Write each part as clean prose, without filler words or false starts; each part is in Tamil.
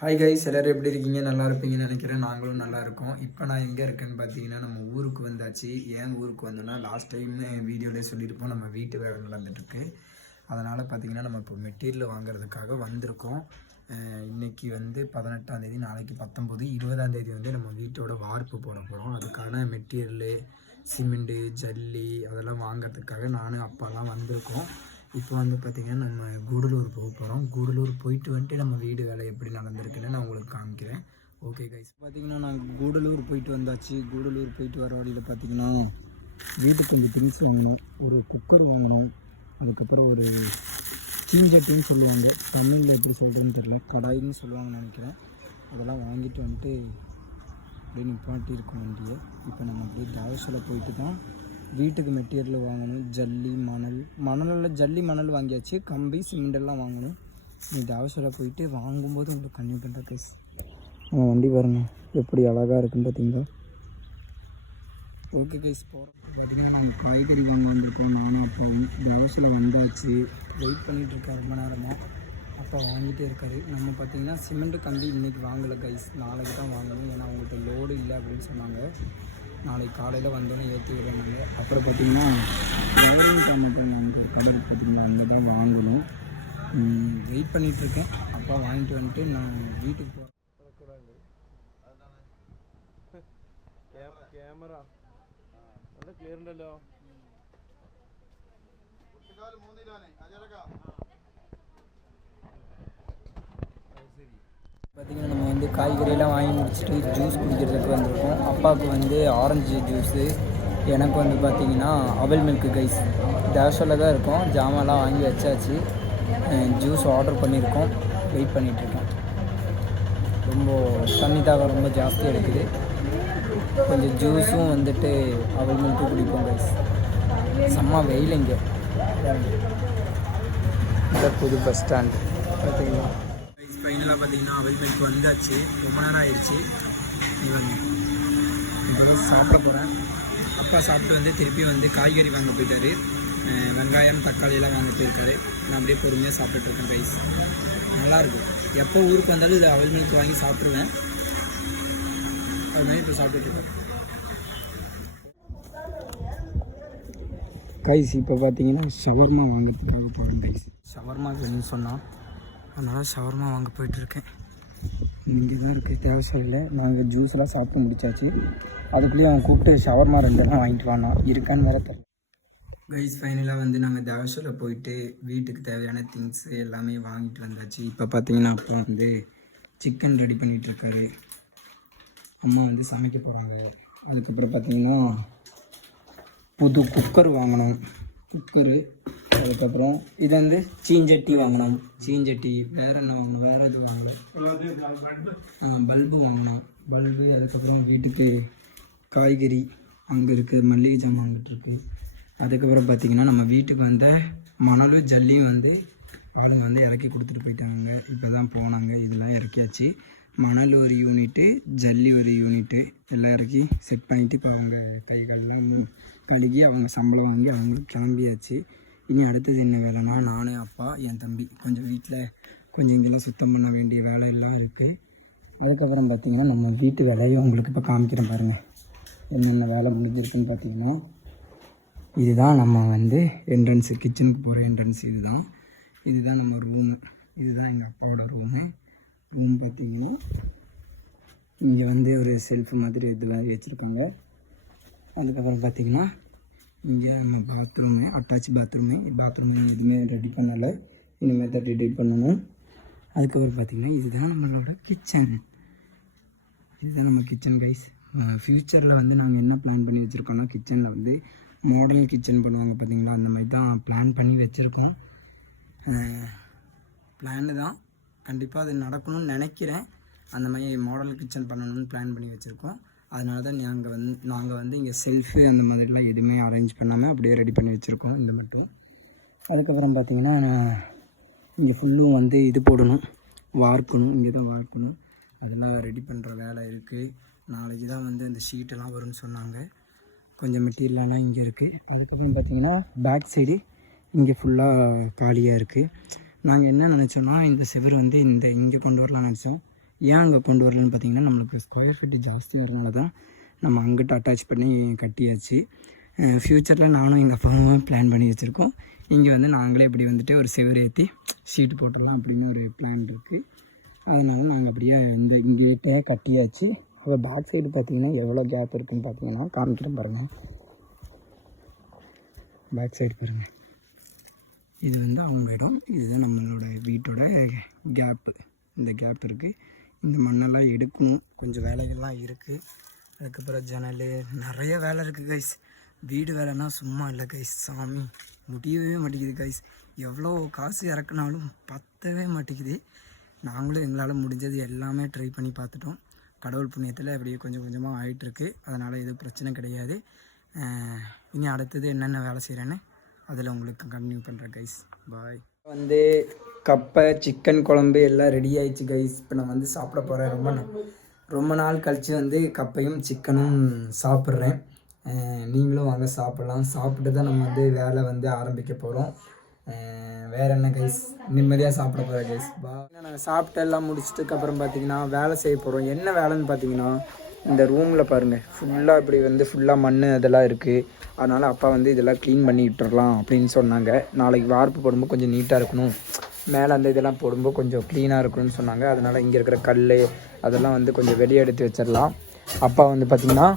ஹாய் கைஸ், எல்லோரும் எப்படி இருக்கீங்க? நல்லா இருப்பீங்கன்னு நினைக்கிறேன். நாங்களும் நல்லா இருக்கோம். இப்போ நான் எங்கே இருக்கேன்னு பார்த்தீங்கன்னா, நம்ம ஊருக்கு வந்தாச்சு. ஏன் ஊருக்கு வந்தோன்னா, லாஸ்ட் டைம் வீடியோலேயே சொல்லியிருப்போம், நம்ம வீட்டு வேலை நடந்துட்டுருக்கு. அதனால் பார்த்தீங்கன்னா, நம்ம இப்போ மெட்டீரியல் வாங்குறதுக்காக வந்திருக்கோம். இன்றைக்கி வந்து 18ஆம் தேதி, நாளைக்கு 19, 20ஆம் தேதி வந்து நம்ம வீட்டோட வார்ப்பு போட போகிறோம். அதுக்கான மெட்டீரியலு, சிமெண்ட்டு, ஜல்லி அதெல்லாம் வாங்கிறதுக்காக நானும் அப்பாலாம் வந்திருக்கோம். இப்போ வந்து பார்த்திங்கன்னா நம்ம கூடலூர் போக போகிறோம். கூடலூர் போயிட்டு வந்துட்டு நம்ம வீடு வேலை எப்படி நடந்திருக்குன்னு நான் உங்களுக்கு காமிக்கிறேன். ஓகே கைஸ், பார்த்திங்கன்னா நான் கூடலூர் போயிட்டு வந்தாச்சு. கூடலூர் போயிட்டு வர வழியில் பார்த்திங்கன்னா வீட்டுக்கு கொஞ்சம் திங்ஸ் வாங்கணும். ஒரு குக்கர் வாங்கணும். அதுக்கப்புறம் ஒரு சீஞ்சட்டின்னு சொல்லுவாங்க, தமிழில் எப்படி சொல்கிறேன்னு தெரியல, கடாயின்னு சொல்லுவாங்கன்னு நினைக்கிறேன். அதெல்லாம் வாங்கிட்டு வந்துட்டு அப்படியே நிப்பாட்டி இருக்கும் வண்டியை. இப்போ நம்ம அப்படியே தாவசில் போயிட்டு தான் வீட்டுக்கு மெட்டீரியல் வாங்கணும். ஜல்லி, மணலில் ஜல்லி மணல் வாங்கியாச்சு. கம்பி, சிமெண்டெல்லாம் வாங்கணும். இந்த அவசரம் போயிட்டு வாங்கும்போது உங்களுக்கு கன்னியூ பண்ணுற கைஸ். நம்ம வண்டி பாருங்கள் எப்படி அழகாக இருக்குன்னு பார்த்தீங்களா. ஓகே கைஸ், போகிறோம். பார்த்திங்கன்னா நாங்கள் காய்கறி வாங்க வந்திருக்கோம். நானும் அப்பாவும் அவசரம் வந்தாச்சு. வெயிட் பண்ணிகிட்ருக்கேன் ரொம்ப நேரமாக. அப்பா வாங்கிட்டே இருக்கார். நம்ம பார்த்திங்கன்னா சிமெண்ட்டு கம்பி இன்றைக்கி வாங்கலை கைஸ், நாளைக்கு தான் வாங்கணும். ஏன்னா அவங்கள்ட்ட லோடு இல்லை அப்படின்னு சொன்னாங்க. நாளைக்கு காலையில் வந்தோன்னே ஏற்றி விடுறாங்க. அப்புறம் பார்த்திங்கன்னா வயரிங் டொமேட்டோ வாங்குற கடல் பார்த்திங்கன்னா அங்கே தான் வாங்கணும். வெயிட் பண்ணிகிட்ருக்கேன். அப்பா வாங்கிட்டு வந்துட்டு நான் வீட்டுக்கு போகிறேன். ക്യാമറ നല്ല ക്ലിയർ ഉണ്ടല്ലോ. பார்த்திங்கன்னா நம்ம வந்து காய்கறியெல்லாம் வாங்கி முடிச்சுட்டு ஜூஸ் குடிக்கிறதுக்கு வந்திருக்கோம். அப்பாவுக்கு வந்து ஆரஞ்சு ஜூஸு, எனக்கு வந்து பார்த்திங்கன்னா அவல் மில்க்கு கைஸ். டேஷில் தான் இருக்கும். ஜாமான்லாம் வாங்கி வச்சாச்சு. ஜூஸ் ஆர்டர் பண்ணியிருக்கோம். வெயிட் பண்ணிகிட்ருக்கேன். ரொம்ப தண்ணி தாகம் ரொம்ப ஜாஸ்தியாக இருக்குது. கொஞ்சம் ஜூஸும் வந்துட்டு அவல் மில்க்கு குடிப்போம் கைஸ். செம்ம வெயில் இங்கே. இந்த புது பஸ் ஸ்டாண்டு பார்த்திங்கன்னா ஃபைனலாக பார்த்திங்கன்னா அவல் மில்க் வந்தாச்சு. ரொம்ப நேரம் ஆயிடுச்சு. இவன் சாப்பிட போகிறேன். அப்பா சாப்பிட்டு வந்து திருப்பி வந்து காய்கறி வாங்க போயிட்டார். வெங்காயம், தக்காளியெல்லாம் வாங்க போயிருக்காரு. நான் அப்படியே பொறுமையாக சாப்பிட்டுருக்கேன் ரைஸ். நல்லாயிருக்கும். எப்போ ஊருக்கு வந்தாலும் இதை அவல் மில்க் வாங்கி சாப்பிட்ருவேன். அது மாதிரி இப்போ சாப்பிட்டுருக்கேன் கைஸ். இப்போ பார்த்தீங்கன்னா ஷவர்மா வாங்கிறதுக்காக போகிறேன் கைஸ். ஷவர்மா வேணும்னு சொன்னால் அதனால் ஷவர்மா வாங்க போயிட்டுருக்கேன். இங்கே தான் இருக்குது தேவசாலையில். நாங்கள் ஜூஸ்லாம் சாப்பிட்டு முடிச்சாச்சு. அதுக்குள்ளேயே அவன் கூப்பிட்டு ஷவர்மா 2 வாங்கிட்டு வானா இருக்கான்னு வேறு தெரியல கைஸ். ஃபைனலாக வந்து நாங்கள் தேவசாலையில் போயிட்டு வீட்டுக்கு தேவையான திங்ஸு எல்லாமே வாங்கிட்டு வந்தாச்சு. இப்போ பார்த்தீங்கன்னா அப்பா வந்து சிக்கன் ரெடி பண்ணிகிட்ருக்காரு. அம்மா வந்து சமைக்க போகிறாங்க. அதுக்கப்புறம் பார்த்தீங்கன்னா புது குக்கர் வாங்கணும். குக்கரு, அதுக்கப்புறம் இது வந்து சீஞ்சட்டி வாங்கணும். சீஞ்சட்டி வேறு என்ன வாங்கணும், வேறு எதுவும் வாங்கணும். பல்பு வாங்கணும். பல்பு, அதுக்கப்புறம் வீட்டுக்கு காய்கறி அங்கே இருக்குது. மல்லிகை ஜாமான் வாங்கிட்டுருக்கு. அதுக்கப்புறம் பார்த்திங்கன்னா நம்ம வீட்டுக்கு வந்த மணலும் ஜல்லியும் வந்து ஆளுங்க வந்து இறக்கி கொடுத்துட்டு போயிட்டாங்க. இப்போ தான் போனாங்க. இதெல்லாம் இறக்கியாச்சு. மணல் ஒரு யூனிட்டு, ஜல்லி ஒரு யூனிட்டு எல்லாம் இறக்கி செட் பண்ணிவிட்டு இப்போ அவங்க கை காலெலாம் கழுகி அவங்க சம்பளம் வாங்கி அவங்களுக்கு கிளம்பியாச்சு. இனி அடுத்தது என்ன வேலைன்னா, நானே அப்பா என் தம்பி கொஞ்சம் வீட்டில் கொஞ்சம் இங்கெல்லாம் சுத்தம் பண்ண வேண்டிய வேலையெல்லாம் இருக்குது. அதுக்கப்புறம் பார்த்திங்கன்னா நம்ம வீட்டு வேலையும் உங்களுக்கு இப்போ காமிக்கிறேன் பாருங்கள். என்னென்ன வேலை முடிஞ்சிருக்குன்னு பார்த்திங்கன்னா, இதுதான் நம்ம வந்து என்ட்ரன்ஸு, கிச்சனுக்கு போகிற என்ட்ரன்ஸ். இதுதான் நம்ம ரூமு. இதுதான் எங்கள் அப்பாவோட ரூம் பார்த்திங்கன்னா இங்கே வந்து ஒரு செல்ஃபு மாதிரி இது வச்சுருக்காங்க. அதுக்கப்புறம் பார்த்திங்கன்னா இங்கே நம்ம பாத்ரூமு, அட்டாச் பாத்ரூமு எதுவுமே ரெடி பண்ணலை. இனிமேல் தான் ரெடி பண்ணணும். அதுக்கப்புறம் பார்த்திங்கன்னா இதுதான் நம்மளோட கிச்சன். இதுதான் நம்ம கிச்சன் கைஸ். ஃப்யூச்சரில் வந்து நாங்கள் என்ன பிளான் பண்ணி வச்சுருக்கோன்னா, கிச்சனில் வந்து மாடல் கிச்சன் பண்ணுவாங்க பார்த்திங்களா, அந்த மாதிரி தான் பிளான் பண்ணி வச்சுருக்கோம். பிளானு தான், கண்டிப்பாக அது நடக்கணும்னு நினைக்கிறேன். அந்த மாதிரி மாடல் கிச்சன் பண்ணணும்னு பிளான் பண்ணி வச்சுருக்கோம். அதனால தான் நாங்கள் வந்து இங்கே செல்ஃபு அந்த மாதிரிலாம் எதுவுமே அரேஞ்ச் பண்ணாமல் அப்படியே ரெடி பண்ணி வச்சுருக்கோம் இந்த மட்டும். அதுக்கப்புறம் பார்த்திங்கன்னா இங்கே ஃபுல்லும் வந்து இது போடணும், வார்க்கணும். இங்கே தான் வார்க்கணும். அதெல்லாம் ரெடி பண்ணுற வேலை இருக்குது. நாளைக்கு தான் வந்து அந்த ஷீட்டெல்லாம் வரும்னு சொன்னாங்க. கொஞ்சம் மெட்டீரியல்லாம் இங்கே இருக்குது. அதுக்கப்புறம் பார்த்திங்கன்னா பேக் சைடு இங்கே ஃபுல்லாக காலியாக இருக்குது. நாங்கள் என்ன நினச்சோன்னா, இந்த சிவர் வந்து இங்கே கொண்டு வரலாம்னு நினச்சோம். ஏன் அங்கே கொண்டு வரலன்னு பார்த்தீங்கன்னா நம்மளுக்கு ஸ்கொயர் ஃபீட் ஜாஸ்தி வரனால தான் நம்ம அங்கிட்ட அட்டாச் பண்ணி கட்டியாச்சு. ஃப்யூச்சரில் நானும் எங்கள் அப்பாவும் பிளான் பண்ணி வச்சுருக்கோம். இங்கே வந்து நாங்களே இப்படி வந்துட்டு ஒரு செவர் ஏற்றி ஷீட் போட்டுடலாம் அப்படின்னு ஒரு பிளான் இருக்குது. அதனால் நாங்கள் அப்படியே இங்கேட்டே கட்டியாச்சு. அப்போ பேக் சைடு பார்த்திங்கன்னா எவ்வளோ கேப் இருக்குதுன்னு பார்த்தீங்கன்னா காமிக்கிறேன் பாருங்கள். பேக் சைடு பாருங்கள், இது வந்து அவங்க இடம், இதுதான் நம்மளோட வீட்டோட கேப்பு. இந்த கேப் இருக்குது. இந்த மண்ணெல்லாம் எடுக்கணும், கொஞ்சம் வேலைகள்லாம் இருக்குது. அதுக்கப்புறம் ஜன்னல் நிறைய வேலை இருக்குது கைஸ். வீடு வேலைன்னா சும்மா இல்லை கைஸ், சாமி முடியவே மாட்டேங்குது கைஸ். எவ்வளோ காசு இறக்குனாலும் பத்தவே மாட்டேங்குது. நாங்களும் எங்களால் முடிஞ்சது எல்லாமே ட்ரை பண்ணி பார்த்துட்டோம். கடவுள் புண்ணியத்தில் அப்படியே கொஞ்சம் கொஞ்சமாக ஆகிட்டுருக்கு. அதனால் எதுவும் பிரச்சனை கிடையாது. இனி அடுத்தது என்னென்ன வேலை செய்கிறேன்னு அதில் உங்களுக்கு கண்டினியூ பண்ணுறேன் கைஸ். பாய். வந்து கப்பை சிக்கன் குழம்பு எல்லாம் ரெடி ஆயிடுச்சு கைஸ். இப்போ நான் வந்து சாப்பிட போகிறேன். ரொம்ப நாள் கழித்து வந்து கப்பையும் சிக்கனும் சாப்பிட்றேன். நீங்களும் வாங்க சாப்பிட்லாம். சாப்பிட்டு தான் நம்ம வந்து வேலை வந்து ஆரம்பிக்க போகிறோம். வேறு என்ன கைஸ், நிம்மதியாக சாப்பிட போகிறேன் கைஸ். நாங்கள் சாப்பிட்டு எல்லாம் முடிச்சிட்டுக்கப்புறம் பார்த்திங்கன்னா வேலை செய்ய போகிறோம். என்ன வேலைன்னு பார்த்தீங்கன்னா, இந்த ரூமில் பாருங்கள் ஃபுல்லாக இப்படி வந்து ஃபுல்லாக மண் அதெல்லாம் இருக்குது. அதனால் அப்பா வந்து இதெல்லாம் க்ளீன் பண்ணி விட்டுறலாம் அப்படின்னு சொன்னாங்க. நாளைக்கு வார்ப்பு போடும்போது கொஞ்சம் நீட்டாக இருக்கணும், மேலே அந்த இதெல்லாம் போடும்போது கொஞ்சம் க்ளீனாக இருக்கணும்னு சொன்னாங்க. அதனால் இங்கே இருக்கிற கல் அதெல்லாம் வந்து கொஞ்சம் வெளியே எடுத்து வச்சிடலாம். அப்பா வந்து பார்த்திங்கன்னா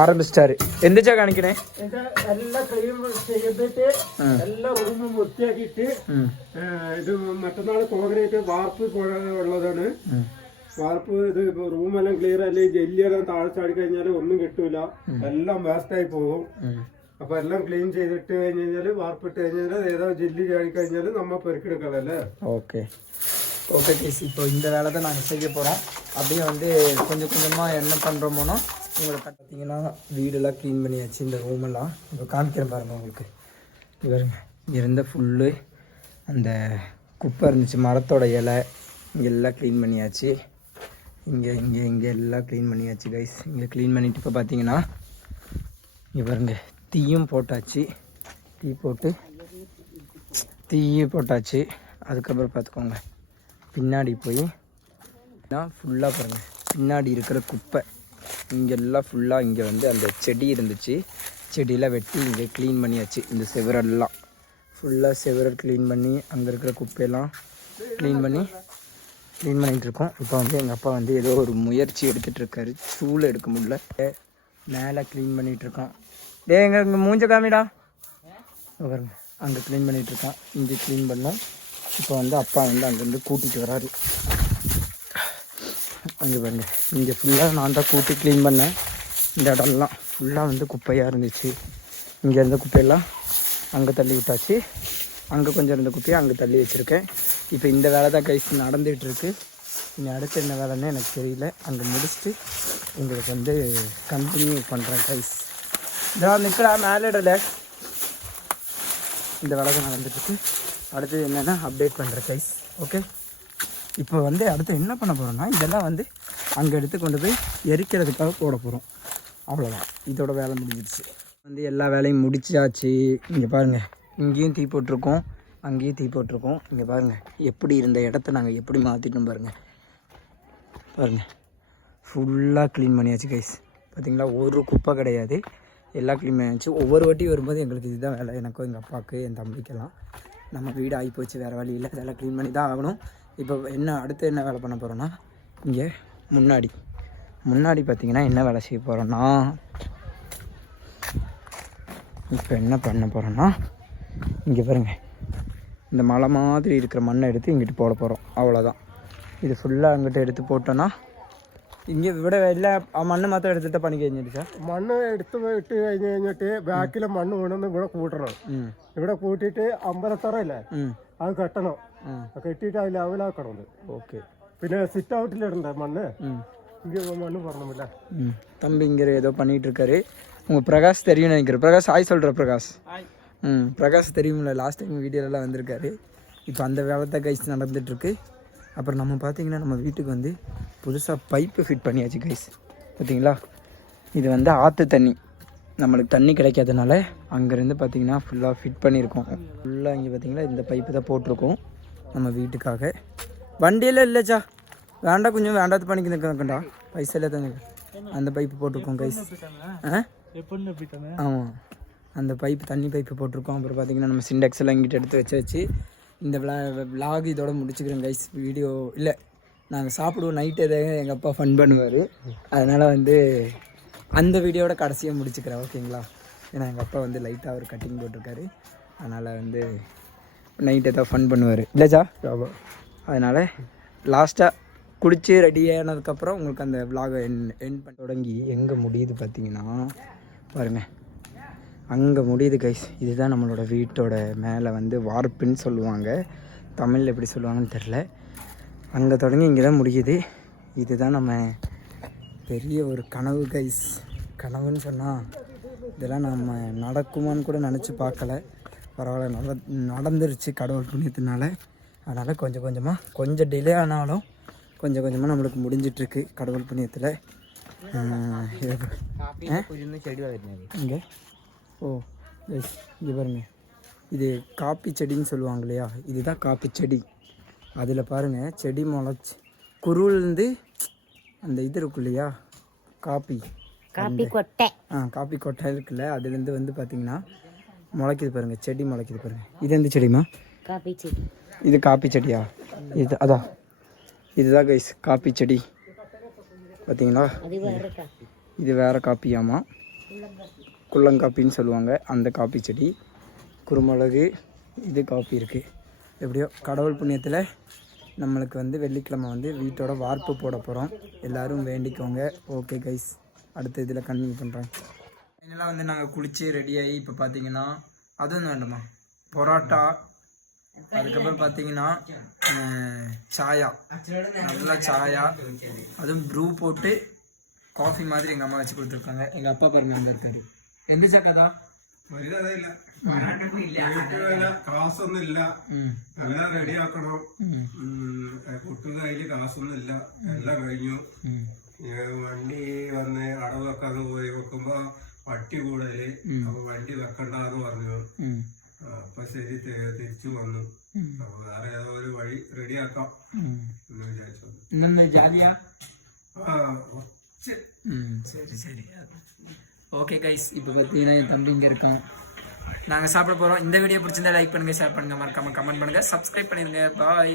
ആരംഭിച്ചാറ് എന്താ കാണിക്കണേ എല്ലാം ക്ലീൻ ചെയ്തിട്ട് എല്ലാ റൂമും വൃത്തിയാക്കിയിട്ട് ഇത് മറ്റന്നാൾ കോൺക്രീറ്റ് വാർപ്പ് ഉള്ളതാണ്. വാർപ്പ് ഇത് റൂമെല്ലാം ക്ലിയർ അല്ലെങ്കിൽ ജെല്ലിയെല്ലാം താഴെ ചാടി കഴിഞ്ഞാൽ ഒന്നും കിട്ടൂല, എല്ലാം വേസ്റ്റായി പോകും. അപ്പൊ എല്ലാം ക്ലീൻ ചെയ്തിട്ട് കഴിഞ്ഞാല് വാർപ്പിട്ട് കഴിഞ്ഞാൽ ഏതോ ജെല്ലി ചാടി കഴിഞ്ഞാൽ നമ്മ പെരുക്കെടുക്കലല്ലേ. ஓகே ஓகே கேஸ், இப்போ இந்த வேலை தான் நாங்கள் செய்ய போகிறோம். அப்படியே வந்து கொஞ்சம் கொஞ்சமாக என்ன பண்ணுறோமோனா உங்களுக்கு பார்த்தீங்கன்னா வீடெல்லாம் க்ளீன் பண்ணியாச்சு. இந்த ரூமெல்லாம் இப்போ காமிக்கிறேன் பாருங்கள் உங்களுக்கு. பாருங்க, இங்கே இருந்த ஃபுல்லு அந்த குப்பை இருந்துச்சு, மரத்தோட இலை இங்கே எல்லாம் க்ளீன் பண்ணியாச்சு. இங்கே இங்கே இங்கே எல்லாம் க்ளீன் பண்ணியாச்சு கைஸ். இங்கே க்ளீன் பண்ணிவிட்டு இப்போ பார்த்தீங்கன்னா இங்கே பாருங்க தீயும் போட்டாச்சு. தீயும் போட்டாச்சு. அதுக்கப்புறம் பார்த்துக்கோங்க பின்னாடி போய் ஃபுல்லாக பாருங்கள், பின்னாடி இருக்கிற குப்பை இங்கெல்லாம் ஃபுல்லாக இங்கே வந்து அந்த செடி இருந்துச்சு, செடியெல்லாம் வெட்டி இங்கே க்ளீன் பண்ணியாச்சு. இந்த செவரெல்லாம் ஃபுல்லாக செவரை க்ளீன் பண்ணி அங்கே இருக்கிற குப்பையெல்லாம் க்ளீன் பண்ணிகிட்ருக்கோம். இப்போ வந்து எங்கள் அப்பா வந்து ஏதோ ஒரு முயற்சி எடுத்துகிட்ருக்காரு. சூளை எடுக்க முடியல, மேலே க்ளீன் பண்ணிகிட்ருக்கான். எங்கே மூஞ்ச காமிடா பாருங்க, அங்கே க்ளீன் பண்ணிகிட்ருக்கான், இங்கே க்ளீன் பண்ணோம். இப்போ வந்து அப்பா வந்து அங்கேருந்து கூட்டிகிட்டு வராரு. அங்கே பாருங்க, இங்கே ஃபுல்லாக நான் தான் கூட்டி க்ளீன் பண்ணேன். இந்த இடம்லாம் ஃபுல்லாக வந்து குப்பையாக இருந்துச்சு. இங்கே இருந்த குப்பையெல்லாம் அங்கே தள்ளி விட்டாச்சு. அங்கே கொஞ்சம் இருந்த குப்பையை அங்கே தள்ளி வச்சுருக்கேன். இப்போ இந்த வேலை தான் கைஸ் நடந்துகிட்ருக்கு. இனி அடுத்து என்ன வேலைன்னு எனக்கு தெரியல. அங்கே முடிச்சுட்டு உங்களுக்கு வந்து கண்டினியூ பண்ணுறேன் கைஸ். இதெல்லாம் நிற்கலாம் மேலே இடல. இந்த வேலை தான் நடந்துட்டுருக்கு. அடுத்தது என்னென்னா அப்டேட் பண்ணுறேன் கைஸ். ஓகே, இப்போ வந்து அடுத்து என்ன பண்ண போகிறோன்னா இதெல்லாம் வந்து அங்கே எடுத்து கொண்டு போய் எரிக்கிறதுக்காக போட போகிறோம். அவ்வளோதான், இதோட வேலை முடிஞ்சிடுச்சு. வந்து எல்லா வேலையும் முடிச்சாச்சு. இங்கே பாருங்கள், இங்கேயும் தீ போட்டிருக்கோம், அங்கேயும் தீ போட்டிருக்கோம். இங்கே பாருங்கள் எப்படி இருந்த இடத்த நாங்கள் எப்படி மாற்றிட்டோம் பாருங்கள். ஃபுல்லாக க்ளீன் பண்ணியாச்சு கைஸ். பார்த்திங்களா, ஒரு குப்பை கிடையாது, எல்லாம் க்ளீன் பண்ணியாச்சு. ஒவ்வொரு வாட்டி வரும்போது எங்களுக்கு இதுதான் வேலை, எனக்கும் எங்கள் அப்பாவுக்கு என் தம்பிக்கெல்லாம். நம்ம வீடு ஆகிப்போச்சு, வேறு வழி இல்லை, அதெல்லாம் க்ளீன் பண்ணி தான் ஆகணும். இப்போ அடுத்து என்ன வேலை பண்ண போகிறோன்னா, இங்கே முன்னாடி பார்த்திங்கன்னா என்ன வேலை செய்ய போகிறோன்னா, இப்போ என்ன பண்ண போகிறோன்னா இங்கே பாருங்கள், இந்த மலை மாதிரி இருக்கிற மண்ணை எடுத்து இங்கிட்டு போட போகிறோம். அவ்வளோதான், இது ஃபுல்லாக அங்கிட்ட எடுத்து போட்டோன்னா ഇങ്ങ ഇവിടെ എല്ലാ മണ്ണ് മാത്രം എടുത്തിട്ട് പണി കഴിഞ്ഞിട്ട് സാർ മണ്ണ് എടുത്ത് ഇട്ട് കഴിഞ്ഞ് കഴിഞ്ഞിട്ട് ബാക്കിലെ മണ്ണ് കൊണ്ടുവന്ന് ഇവിടെ കൂട്ടണം. ഇവിടെ കൂട്ടിയിട്ട് അമ്പലത്തറ ഇല്ലേ അത് കെട്ടണം, കെട്ടിയിട്ട് അത് ലെവലാക്കണം. ഓക്കെ, പിന്നെ സിറ്റ് ഔട്ടിലിടണ്ട மண்ணு. இங்கே மண்ணு போடணும்ல. தம்பி இங்கே ஏதோ பண்ணிகிட்டு இருக்காரு. உங்கள் பிரகாஷ் தெரியும்னு நினைக்கிறேன். பிரகாஷ் ஆய் சொல்கிற பிரகாஷ். பிரகாஷ் தெரியுமில்ல, லாஸ்ட் டைம் வீடியோலலாம் வந்திருக்காரு. இப்போ அந்த வேலை தான் கைஸ் நடந்துகிட்ருக்கு. அப்புறம் நம்ம பார்த்திங்கன்னா நம்ம வீட்டுக்கு வந்து புதுசாக பைப்பு ஃபிட் பண்ணியாச்சு கைஸ். பார்த்திங்களா, இது வந்து ஆற்று தண்ணி, நம்மளுக்கு தண்ணி கிடைக்காதனால அங்கேருந்து பார்த்திங்கன்னா ஃபுல்லாக ஃபிட் பண்ணியிருக்கோம். ஃபுல்லாக இங்கே பார்த்திங்களா இந்த பைப்பு தான் போட்டிருக்கோம் நம்ம வீட்டுக்காக. வண்டியெல்லாம் இல்லைச்சா, வேண்டாம் கொஞ்சம் வேண்டாத்து பண்ணிக்கு நிற்கண்டா பைசாலே தாங்க அந்த பைப்பு போட்டிருக்கோம் கைஸ். ஆமாம் அந்த பைப்பு தண்ணி பைப்பு போட்டிருக்கோம். அப்புறம் பார்த்தீங்கன்னா நம்ம சிண்டெக்ஸ் எல்லாம் இங்கிட்ட எடுத்து வச்சு இந்த விலாக் இதோட முடிச்சுக்கிறோம் கைஸ். வீடியோ இல்லை நாங்கள் சாப்பிடுவோம் நைட்டு எதாவது எங்கள் அப்பா ஃபன் பண்ணுவார். அதனால் வந்து அந்த வீடியோட கடைசியாக முடிச்சுக்கிறேன் ஓகேங்களா. ஏன்னா எங்கள் அப்பா வந்து லைட்டாக ஒரு கட்டிங் போட்டிருக்காரு. அதனால் வந்து நைட் ஏதாவது ஃபன் பண்ணுவார் இல்லைச்சா. அதனால் லாஸ்ட்டாக குடிச்சு ரெடி ஆனதுக்கப்புறம் உங்களுக்கு அந்த விலாகை எண்ட் பண்ண தொடங்கி எங்கே முடியுது பார்த்தீங்கன்னா பாருங்கள் அங்கே முடியுது கைஸ். இதுதான் நம்மளோட வீட்டோட மேலே வந்து வார்ப்புன்னு சொல்லுவாங்க, தமிழில் எப்படி சொல்லுவாங்கன்னு தெரில. அங்கே தொடங்கி இங்கே தான் முடியுது. இதுதான் நம்ம பெரிய ஒரு கனவு கைஸ். கனவுன்னு சொன்னால் இதெல்லாம் நம்ம நடக்குமான்னு கூட நினச்சி பார்க்கல. பரவாயில்ல நடந்துருச்சு கடவுள் புண்ணியத்தினால. அதனால் கொஞ்சம் கொஞ்சமாக கொஞ்சம் டிலே ஆனாலும் கொஞ்சம் கொஞ்சமாக நம்மளுக்கு முடிஞ்சிட்ருக்கு கடவுள் புண்ணியத்தில். இங்கே ஓ எஸ் இது பாருங்க இது காப்பி செடின்னு சொல்லுவாங்க இல்லையா, இதுதான் காப்பி செடி. அதில் பாருங்கள் செடி முளைச்சி குருவிலேருந்து அந்த இது இருக்கும் இல்லையா காப்பி கொட்டை காப்பி கொட்டை இருக்குல்ல, அதுலேருந்து வந்து பார்த்திங்கன்னா முளைக்குது பாருங்கள் செடி முளைக்குது பாருங்கள். இது எந்த செடிமா? காப்பி செடி. இது காப்பி செடியா? இது அதான் இதுதான் கைஸ் காப்பி செடி பார்த்தீங்களா. இது வேறு காப்பியாமா, குள்ளங்காப்பின்னு சொல்லுவாங்க அந்த காப்பி செடி. குருமிளகு இது காப்பி இருக்குது. எப்படியோ கடவுள் புண்ணியத்தில் நம்மளுக்கு வந்து வெள்ளிக்கிழமை வந்து வீட்டோட வார்ப்பு போட போகிறோம். எல்லோரும் வேண்டிக்கோங்க. ஓகே கைஸ் அடுத்த இதில் கண்டினியூ பண்ணுறேன். இதெல்லாம் வந்து நாங்கள் குளித்து ரெடியாகி இப்போ பார்த்தீங்கன்னா அதுவும் வேண்டாமா பரோட்டா, அதுக்கப்புறம் பார்த்தீங்கன்னா சாயா, நல்லா சாயா அதுவும் ப்ரூ போட்டு காஃபி மாதிரி எங்கள் அம்மா வச்சு கொடுத்துருக்காங்க. எங்கள் அப்பா பாருங்க அங்கே இருக்காரு. എന്ത് ചക്കതാ കാശൊന്നും ഇല്ല, എല്ലാം റെഡിയാക്കണം. കുട്ടികളുടെ കയ്യില് കാശൊന്നും ഇല്ല, എല്ലാം കഴിഞ്ഞു. വണ്ടി വന്ന് അടവ് വെക്കാന്ന് പോയി വെക്കുമ്പോ പട്ടി കൂടല്, അപ്പൊ വണ്ടി വെക്കണ്ടെന്ന് പറഞ്ഞു. അപ്പൊ ശരി തിരിച്ചു വന്നു. അപ്പൊ വേറെ ഏതോ ഒരു വഴി റെഡിയാക്കാം എന്ന് വിചാരിച്ചു. ഇന്നെന്താ ജാലിയാ? சரி சரி ஓகே கைஸ் இப்போ பார்த்தீங்கன்னா என் தம்பி இங்கே இருக்கான். நாங்கள் சாப்பிட போகிறோம். இந்த வீடியோ பிடிச்சிருந்தா லைக் பண்ணுங்கள், ஷேர் பண்ணுங்கள், மறக்காமல் கமெண்ட் பண்ணுங்கள், சப்ஸ்கிரைப் பண்ணிடுங்க. பாய்.